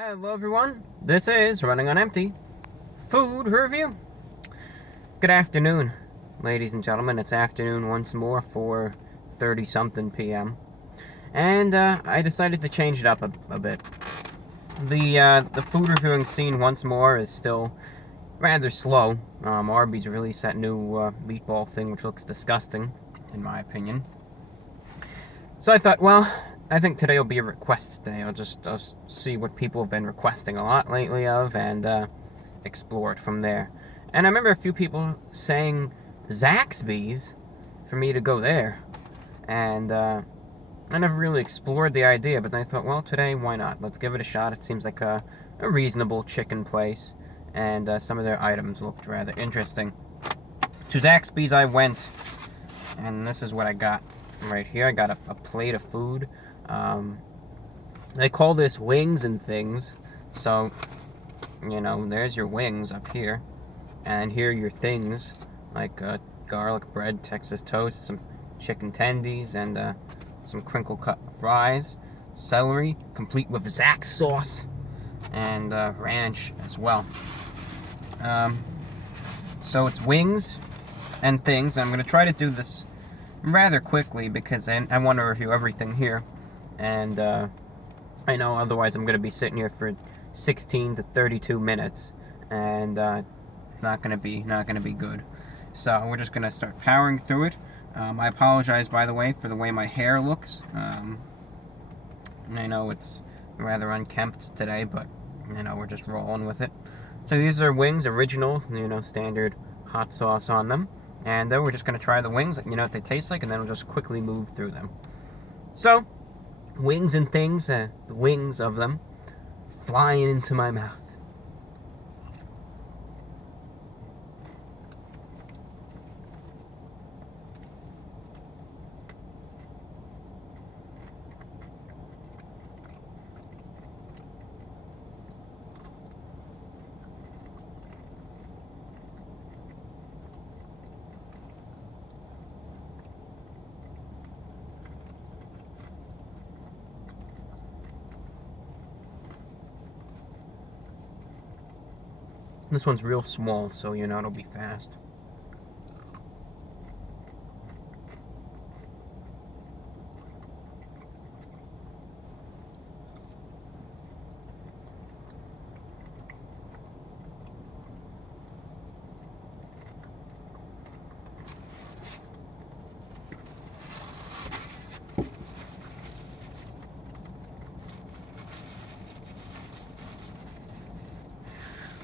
Hello everyone, this is Running on Empty Food Review. Good afternoon, ladies and gentlemen. It's afternoon once more, 4:30 something p.m. And I decided to change it up a bit. The food reviewing scene once more is still rather slow. Arby's released that new meatball thing, which looks disgusting, in my opinion. So I thought, well, I think today will be a request day. I'll see what people have been requesting a lot lately of and explore it from there. And I remember a few people saying Zaxby's for me to go there. And I never really explored the idea, but then I thought, well, today, why not? Let's give it a shot. It seems like a reasonable chicken place, and some of their items looked rather interesting. To Zaxby's I went, and this is what I got right here. I got a plate of food. They call this wings and things, so, you know, there's your wings up here, and here are your things, like garlic bread, Texas toast, some chicken tendies, and some crinkle cut fries, celery, complete with Zax sauce, and ranch as well. So it's wings and things. I'm going to try to do this rather quickly because I want to review everything here. And I know otherwise I'm going to be sitting here for 16 to 32 minutes, and not going to be good. So we're just going to start powering through it. I apologize, by the way, for the way my hair looks. I know it's rather unkempt today, but you know, we're just rolling with it. So these are wings, original, you know, standard hot sauce on them, and then we're just going to try the wings, you know what they taste like, and then we'll just quickly move through them. So wings and things, the wings of them, flying into my mouth. This one's real small, so you know it'll be fast.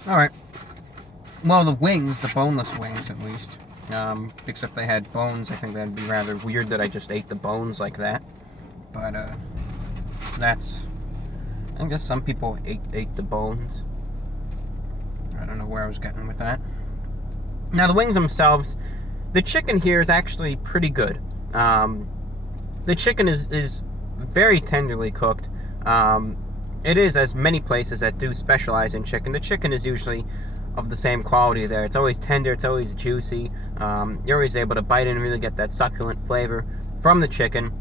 Alright. Well, the wings, the boneless wings at least, because if they had bones, I think that'd be rather weird that I just ate the bones like that. But, that's, I guess some people ate the bones. I don't know where I was getting with that. Now, the wings themselves, the chicken here is actually pretty good. The chicken is very tenderly cooked. It is, as many places that do specialize in chicken, the chicken is usually of the same quality there. It's always tender, it's always juicy. You're always able to bite in and really get that succulent flavor from the chicken.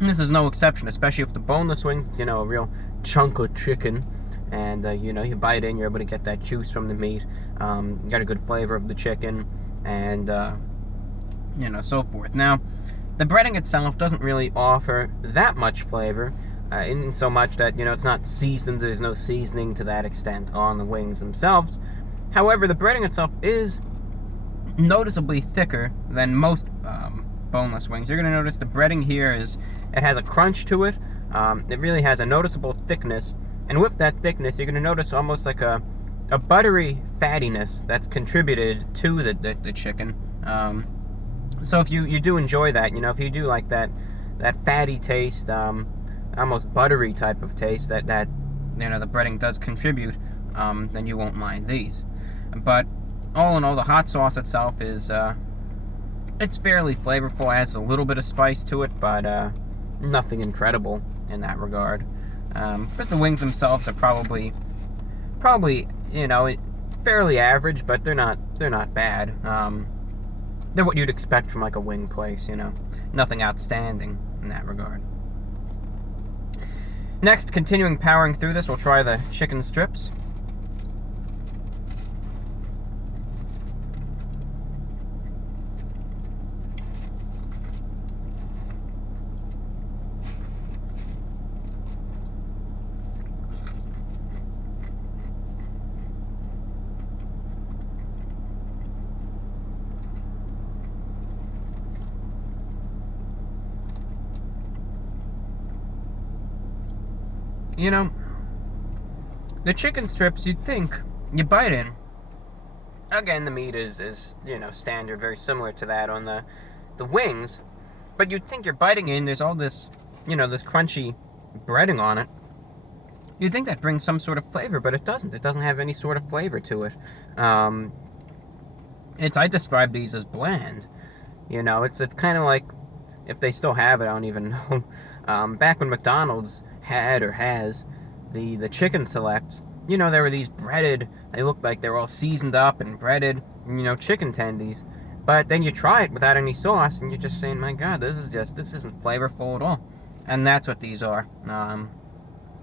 And this is no exception, especially with the boneless wings. It's, you know, a real chunk of chicken. And, you know, you bite in, you're able to get that juice from the meat. You got a good flavor of the chicken, and, you know, so forth. Now, the breading itself doesn't really offer that much flavor, in so much that, you know, it's not seasoned. There's no seasoning to that extent on the wings themselves. However, the breading itself is noticeably thicker than most boneless wings. You're going to notice the breading here it has a crunch to it. It really has a noticeable thickness, and with that thickness, you're going to notice almost like a buttery fattiness that's contributed to the chicken. So if you do enjoy that, you know, if you do like that fatty taste, almost buttery type of taste that you know the breading does contribute, then you won't mind these. But all in all, the hot sauce itself is it's fairly flavorful, adds a little bit of spice to it, but nothing incredible in that regard. But the wings themselves are probably you know, fairly average, but they're not bad. They're what you'd expect from like a wing place, you know, nothing outstanding in that regard. Next, continuing powering through this, we'll try the chicken strips. You know, the chicken strips, you'd think, you bite in. Again, the meat is standard, very similar to that on the wings. But you'd think you're biting in, there's all this, this crunchy breading on it. You'd think that brings some sort of flavor, but it doesn't. It doesn't have any sort of flavor to it. I describe these as bland. It's kind of like, if they still have it, I don't even know. Back when McDonald's had or has the chicken selects, there were these breaded, they looked like they were all seasoned up and breaded, chicken tendies. But then you try it without any sauce, and you're just saying, my God, this isn't flavorful at all. And that's what these are.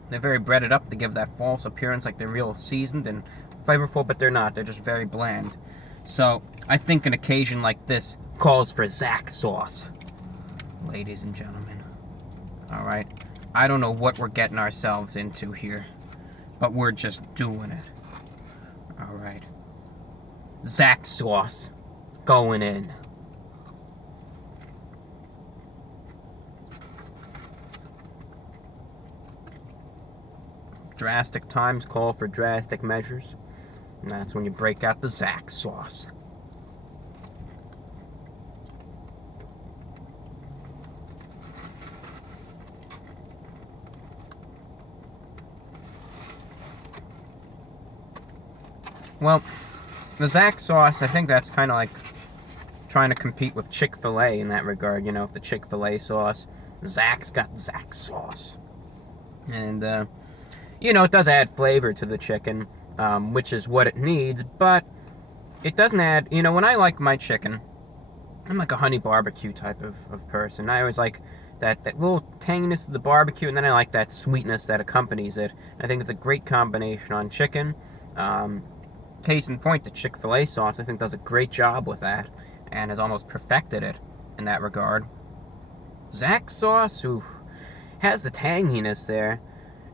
They're very breaded up to give that false appearance like they're real seasoned and flavorful, but they're not. They're just very bland. So, I think an occasion like this calls for Zax sauce. Ladies and gentlemen. Alright. I don't know what we're getting ourselves into here, but we're just doing it. Alright. Zax sauce going in. Drastic times call for drastic measures, and that's when you break out the Zax sauce. Well, the Zax sauce, I think that's kind of like trying to compete with Chick-fil-A in that regard. If the Chick-fil-A sauce, Zax got Zax sauce. And, it does add flavor to the chicken, which is what it needs, but it doesn't add, when I like my chicken, I'm like a honey barbecue type of person. I always like that little tanginess of the barbecue, and then I like that sweetness that accompanies it. I think it's a great combination on chicken. Case in point, the Chick-fil-A sauce, I think, does a great job with that, and has almost perfected it in that regard. Zax sauce, has the tanginess there.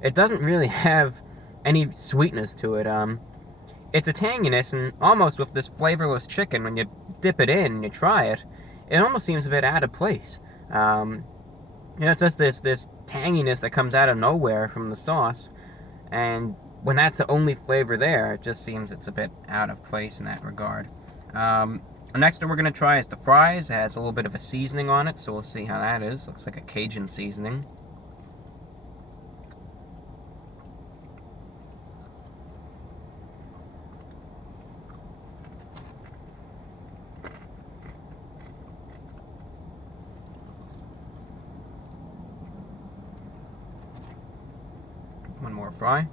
It doesn't really have any sweetness to it. It's a tanginess, and almost with this flavorless chicken, when you dip it in and you try it, it almost seems a bit out of place. It's just this tanginess that comes out of nowhere from the sauce, and when that's the only flavor there, it just seems it's a bit out of place in that regard. The next thing we're going to try is the fries. It has a little bit of a seasoning on it, so we'll see how that is. Looks like a Cajun seasoning. One more fry.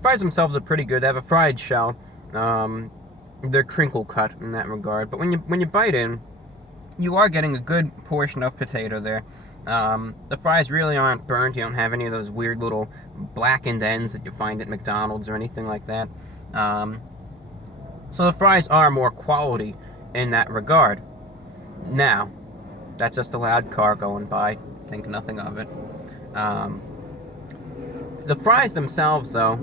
Fries themselves are pretty good. They have a fried shell. They're crinkle cut in that regard. But when you bite in, you are getting a good portion of potato there. The fries really aren't burnt. You don't have any of those weird little blackened ends that you find at McDonald's or anything like that. So the fries are more quality in that regard. Now, that's just a loud car going by. Think nothing of it. The fries themselves, though,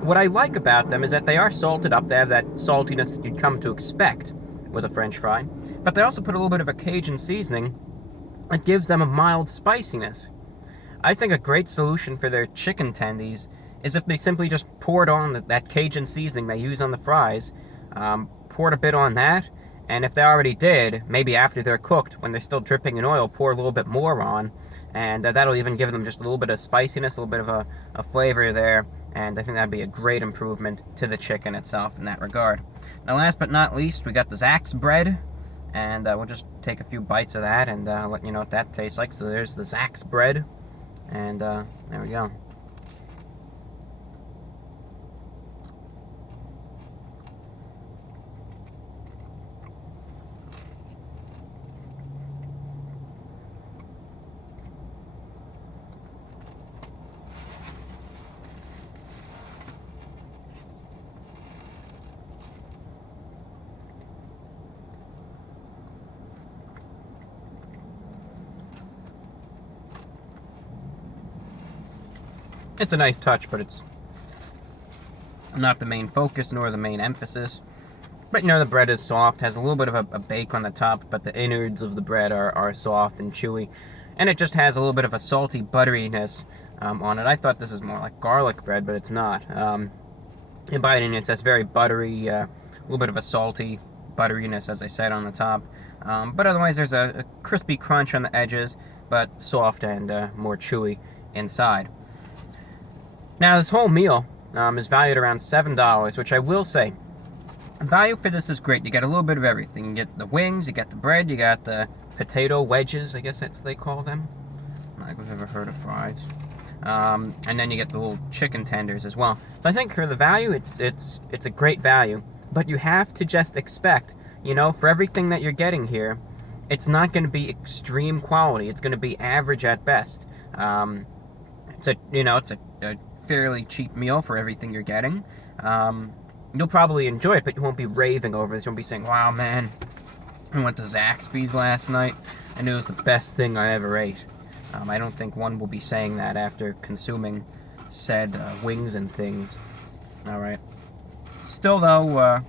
what I like about them is that they are salted up. They have that saltiness that you'd come to expect with a French fry. But they also put a little bit of a Cajun seasoning that gives them a mild spiciness. I think a great solution for their chicken tendies is if they simply just poured on that Cajun seasoning they use on the fries, poured a bit on that, and if they already did, maybe after they're cooked, when they're still dripping in oil, pour a little bit more on, and that'll even give them just a little bit of spiciness, a little bit of a flavor there, and I think that'd be a great improvement to the chicken itself in that regard. Now, last but not least, we got the Zax bread, and we'll just take a few bites of that and let you know what that tastes like. So there's the Zax bread, and there we go. It's a nice touch, but it's not the main focus nor the main emphasis. But the bread is soft, has a little bit of a bake on the top, but the innards of the bread are soft and chewy. And it just has a little bit of a salty butteriness on it. I thought this was more like garlic bread, but it's not. In biting it says very buttery, a little bit of a salty butteriness, as I said, on the top. But otherwise, there's a crispy crunch on the edges, but soft and more chewy inside. Now, this whole meal is valued around $7, which I will say, value for this is great. You get a little bit of everything. You get the wings, you get the bread, you got the potato wedges, I guess that's what they call them. I don't think I've ever heard of fries. And then you get the little chicken tenders as well. So I think for the value, it's a great value. But you have to just expect, for everything that you're getting here, it's not going to be extreme quality. It's going to be average at best. It's a fairly cheap meal for everything you're getting. You'll probably enjoy it, but you won't be raving over this. You won't be saying, wow, man, I went to Zaxby's last night, and it was the best thing I ever ate. I don't think one will be saying that after consuming said wings and things. Alright. Still, though,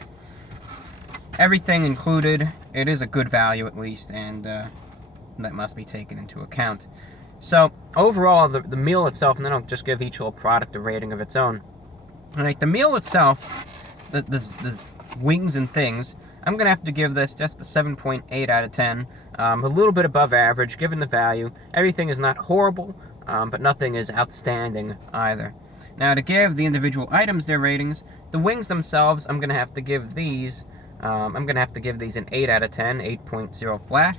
everything included, it is a good value at least, and that must be taken into account. So, overall, the meal itself, and then I'll just give each little product a rating of its own. Alright, the meal itself, the wings and things, I'm going to have to give this just a 7.8 out of 10. A little bit above average, given the value. Everything is not horrible, but nothing is outstanding either. Now, to give the individual items their ratings, the wings themselves, I'm going to have to give these, an 8 out of 10, 8.0 flat.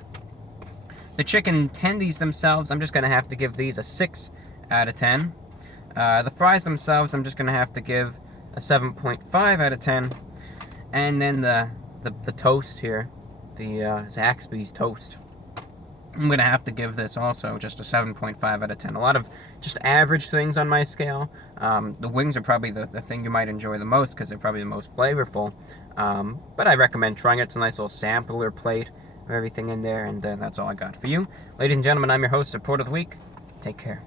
The chicken tendies themselves, I'm just going to have to give these a 6 out of 10. The fries themselves, I'm just going to have to give a 7.5 out of 10. And then the toast here, the Zaxby's toast, I'm going to have to give this also just a 7.5 out of 10. A lot of just average things on my scale. The wings are probably the thing you might enjoy the most because they're probably the most flavorful. But I recommend trying it. It's a nice little sampler plate of everything in there, and that's all I got for you. Ladies and gentlemen, I'm your host, Support of the Week. Take care.